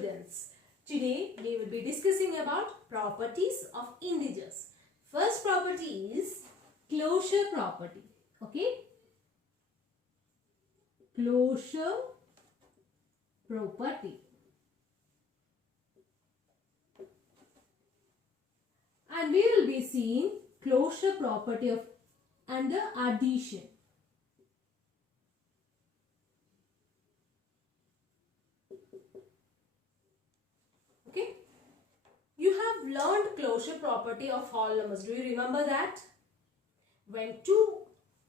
students. Today we will be discussing about properties of integers. First property is closure property. Okay? Closure property. And we will be seeing closure property of under addition. Okay, you have learned closure property of whole numbers. Do you remember that? When two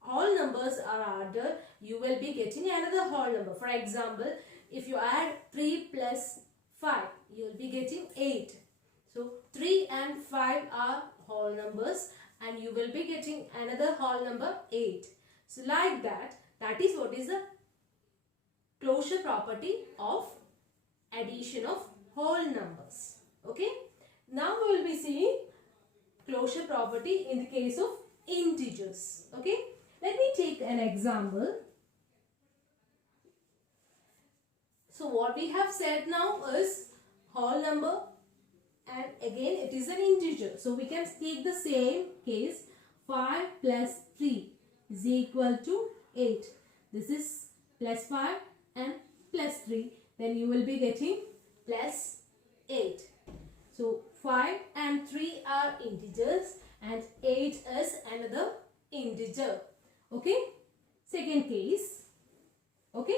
whole numbers are added, you will be getting another whole number. For example, if you add 3 plus 5, you will be getting 8. So 3 and 5 are whole numbers and you will be getting another whole number 8. So like that, that is what is the closure property of addition of whole numbers. Okay. Now we will be seeing closure property in the case of integers. Okay. Let me take an example. So what we have said now is whole number and again it is an integer. So we can take the same case, 5 plus 3 is equal to 8. This is plus 5 and plus 3. Then you will be getting plus 8. So 5 and 3 are integers and 8 is another integer. Okay. Second case. Okay.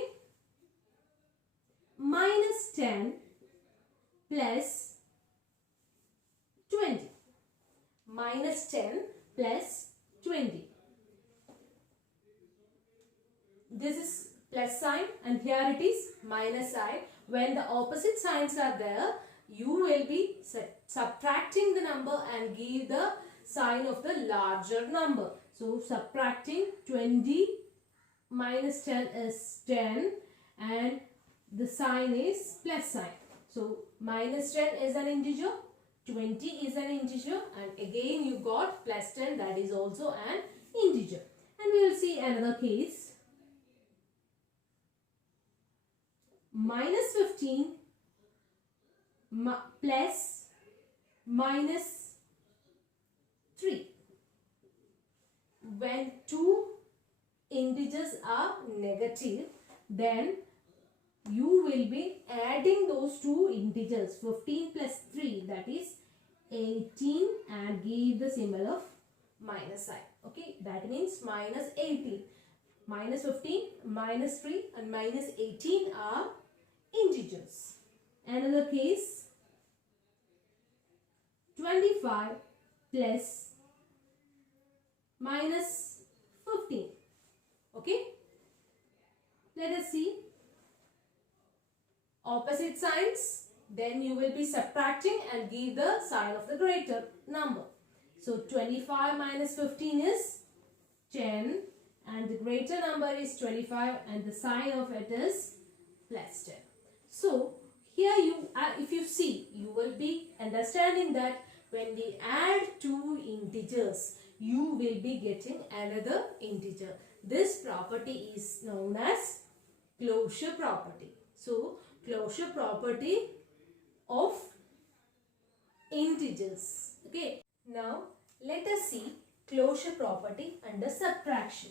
Minus 10 plus 20. Minus 10 plus 20. This is plus sign and here it is minus sign. When the opposite signs are there, you will be subtracting the number and give the sign of the larger number. So subtracting 20 minus 10 is 10 and the sign is plus sign. So minus 10 is an integer, 20 is an integer and again you got plus 10, that is also an integer. And we will see another case. Minus 15 plus minus 3. When two integers are negative, then you will be adding those two integers, 15 plus 3, that is 18, and give the symbol of minus sign. Okay, that means minus 18. Minus 15, minus 3 and minus 18 are integers. Another case, 25 plus minus 15. Okay, let us see. Opposite signs, then you will be subtracting and give the sign of the greater number. So 25 minus 15 is 10 and the greater number is 25 and the sign of it is plus 10. So here you, if you see, you will be understanding that when we add two integers, you will be getting another integer. This property is known as closure property. So closure property of integers. Okay. Now let us see closure property under subtraction.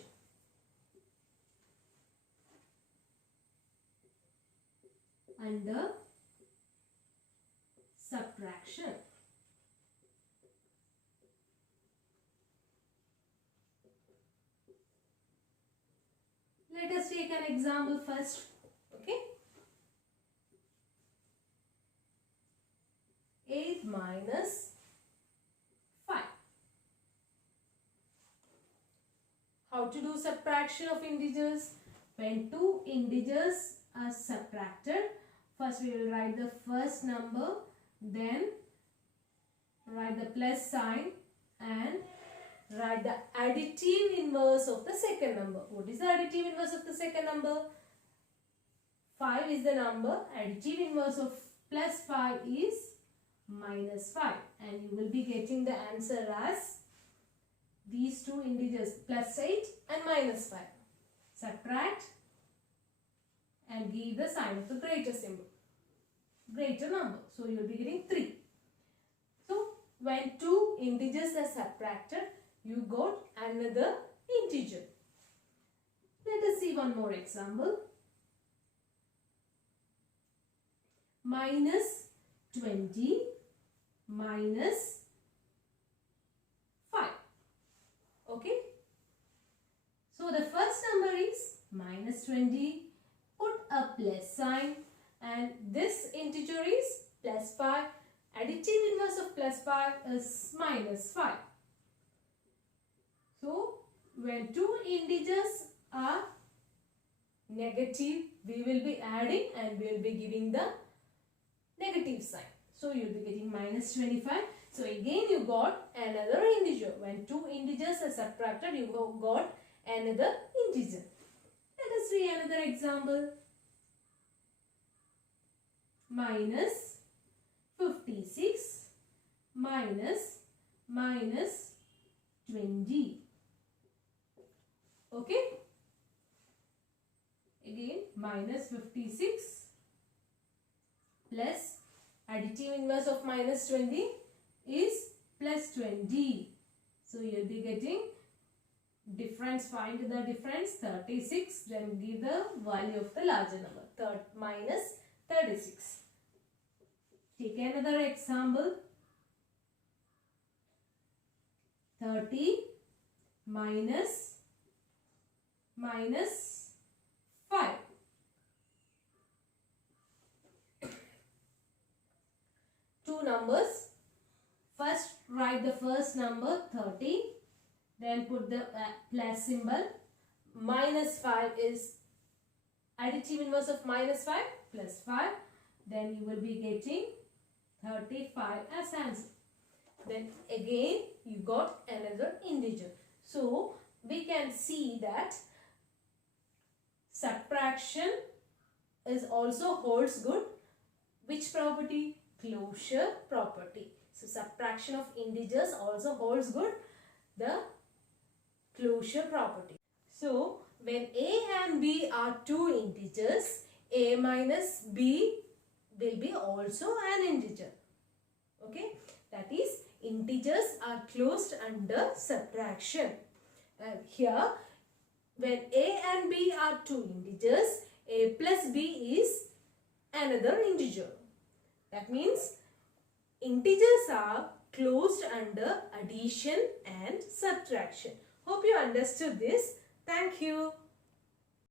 Under subtraction. Let us take an example first. Okay. 8 minus 5. How to do subtraction of integers? When two integers are subtracted, first we will write the first number, then write the plus sign and write the additive inverse of the second number. What is the additive inverse of the second number? 5 is the number. Additive inverse of plus 5 is minus 5 and you will be getting the answer as these two integers, plus 8 and minus 5. Subtract and give the sign of the greater symbol. greater number. So you will be getting 3. So when two integers are subtracted, you got another integer. Let us see one more example. Minus 20 minus 5. Okay. So the first number is minus 20. Put a plus sign, and this integer is plus 5. Additive inverse of plus 5 is minus 5. So when two integers are negative, we will be adding and we will be giving the negative sign. So you will be getting minus 25. So again you got another integer. When two integers are subtracted, you got another integer. Let us see another example. Minus 56 minus 20. Okay. Again minus 56 plus additive inverse of minus 20 is plus 20. So you will be getting difference. Find the difference, 36. Then give the value of the larger number, minus 36. Take another example. 30 minus 5. Two numbers. First write the first number 30. Then put the plus symbol. Minus 5 is additive inverse of minus 5 plus 5. Then you will be getting 35 as answer. Then again you got another integer. So we can see that subtraction is also holds good. Which property? Closure property. So subtraction of integers also holds good the closure property. So when a and b are two integers, a minus b will be also an integer. Okay, that is, integers are closed under subtraction. And here when a and b are two integers, a plus b is another integer. That means integers are closed under addition and subtraction. Hope you understood this. Thank you.